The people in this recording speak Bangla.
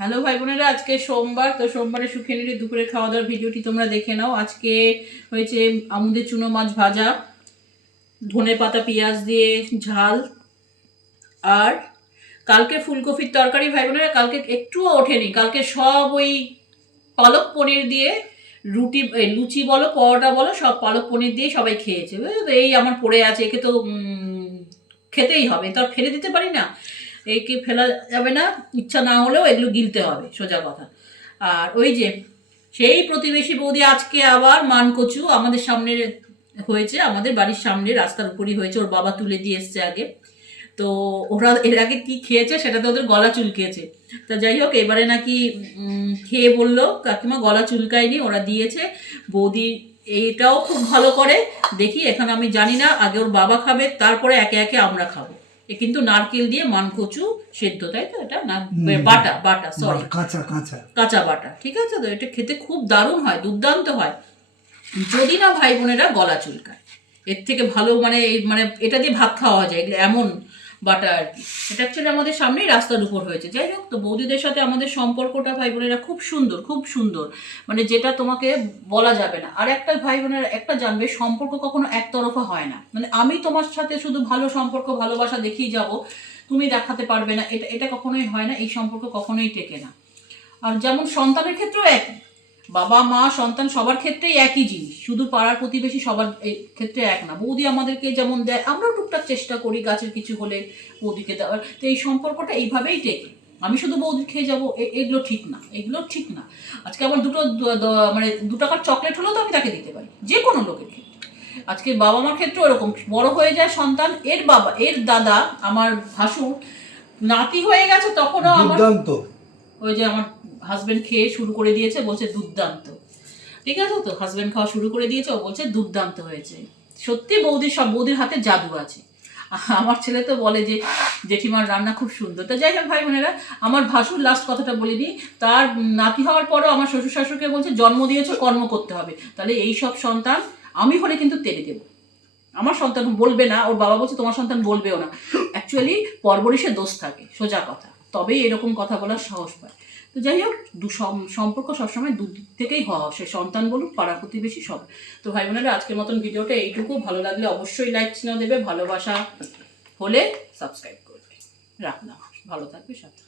হ্যালো ভাই বোনেরা, আজকে সোমবার, তো সোমবারে সুখে নিলে দুপুরে খাওয়া দাওয়ার ভিডিওটি তোমরা দেখে নাও আজকে হয়েছে আমুদের চুনো মাছ ভাজা, ধনে পাতা, পেঁয়াজ দিয়ে ঝাল, আর কালকে ফুলকপির তরকারি ভাই বোনেরা, কালকে একটুও ওঠেনি, কালকে সব ওই পালক পনির দিয়ে রুটি লুচি বলো, পরোটা বলো, সব পালক পনির দিয়ে সবাই খেয়েছে বুঝলে? এই আমার পড়ে আছে, একে তো খেতেই হবে, তো আর ফেলে দিতে পারি না একে ফেলা যাবে না, ইচ্ছা না হলেও এগুলো গিলতে হবে, সোজা কথা। আর ওই যে, সেই প্রতিবেশী বৌদি আজকে আবার মানকচু আমাদের সামনে হয়েছে, আমাদের বাড়ির সামনে, রাস্তার উপরই হয়েছে, ওর বাবা তুলে দিয়ে এসছে আগে। তো ওরা এর আগে কী খেয়েছে সেটাতে ওদের গলা চুলকেছে। তা যাই হোক, এবারে নাকি খেয়ে বলল, কাকিমা গলা চুলকায়নি, ওরা দিয়েছে। বৌদি এইটাও খুব ভালো করে, দেখি, এখন আমি জানি না, আগে ওর বাবা খাবে, তারপরে একে একে আমরা খাব। এ কিন্তু নারকেল দিয়ে মানকচু সেদ্ধ তাই তো? এটা না? বাটা বাটা সরি কাঁচা কাঁচা। কাঁচা বাটা ঠিক আছে তো? এটা খেতে খুব দারুণ হয় দুর্দান্ত হয়। যদি না ভাই বোনেরা গলা চুলকায় এর থেকে ভালো মানে মানে এটা দিয়ে ভাত খাওয়া যায় এমন বাটা আর কি। এটা অ্যাকচুয়ালি আমাদের সামনেই রাস্তার উপর হয়েছে। যাই হোক, তো বৌদিদের সাথে আমাদের সম্পর্কটা ভাই বোনেরা খুব সুন্দর খুব সুন্দর। মানে যেটা তোমাকে বলা যাবে না। আর একটা ভাই বোনের একটা জানবে, সম্পর্ক কখনো একতরফা হয় না। মানে আমি তোমার সাথে শুধু ভালো সম্পর্ক, ভালোবাসা দেখিয়ে যাব। তুমি দেখাতে পারবে না। এটা এটা কখনোই হয় না। এই সম্পর্ক কখনোই টেকে না। আর যেমন সন্তানের ক্ষেত্রেও এক বাবা, মা, সন্তান সবার ক্ষেত্রেই একই জিনিস। শুধু পাড়ার প্রতিবেশী সবার ক্ষেত্রে এক না। বৌদি আমাদেরকে যেমন দেয়, আমরাও টুকটাক চেষ্টা করি গাছের কিছু হলে বৌদিকে দেওয়ার। তো এই সম্পর্কটা এইভাবেই টেকে। আমি শুধু বৌদি খেয়ে যাব এগুলো ঠিক না, এগুলো ঠিক না। আজকে আমার দুটো মানে দু টাকার চকলেট হলেও তো আমি তাকে দিতে পারি, যে কোনো লোকের ক্ষেত্রে। আজকে বাবা মার ক্ষেত্রে ওরকম বড় হয়ে যায় সন্তান, এর বাবা, এর দাদা, আমার ভাসুর, নাতি হয়ে গেছে তখনও আমার ওই যে আমার হাজব্যান্ড খেয়ে শুরু করে দিয়েছে, বলছে দুর্দান্ত। ঠিক আছে তো? হাজব্যান্ড খাওয়া শুরু করে দিয়েছে, ও বলছে দুর্দান্ত হয়েছে। সত্যি বৌদির সব, বৌদির হাতে জাদু আছে। আমার ছেলে তো বলে যে, জেঠিমার রান্না খুব সুন্দর। তো যাই হোক, ভাই বোনেরা, আমার ভাসুর লাস্ট কথাটা বলিনি তার নাতি হওয়ার পরও আমার শ্বশুর শাশুড়িকে বলছে, জন্ম দিয়েছে, কর্ম করতে হবে। তাহলে এই সব সন্তান আমি হলে কিন্তু তেড়ে দেবো। আমার সন্তান বলবে না, ওর বাবা বলছে, তোমার সন্তান বলবেও না। অ্যাকচুয়ালি পরবরিশে দোষ থাকে। সোজা কথা। তবেই এরকম কথা বলার সাহস পায়। তো যাই হোক, দু সম- সম্পর্ক সবসময় দুদিক থেকেই হওয়া সে সন্তান বলুক, পাড়া প্রতিবেশী সব। তো ভাই বোনেরা, আজকের মতন ভিডিওটা এইটুকু। ভালো লাগলে অবশ্যই লাইক চিহ্ন দেবে, ভালোবাসা হলে সাবস্ক্রাইব করবে। রাখলাম ভালো থাকবে সাথে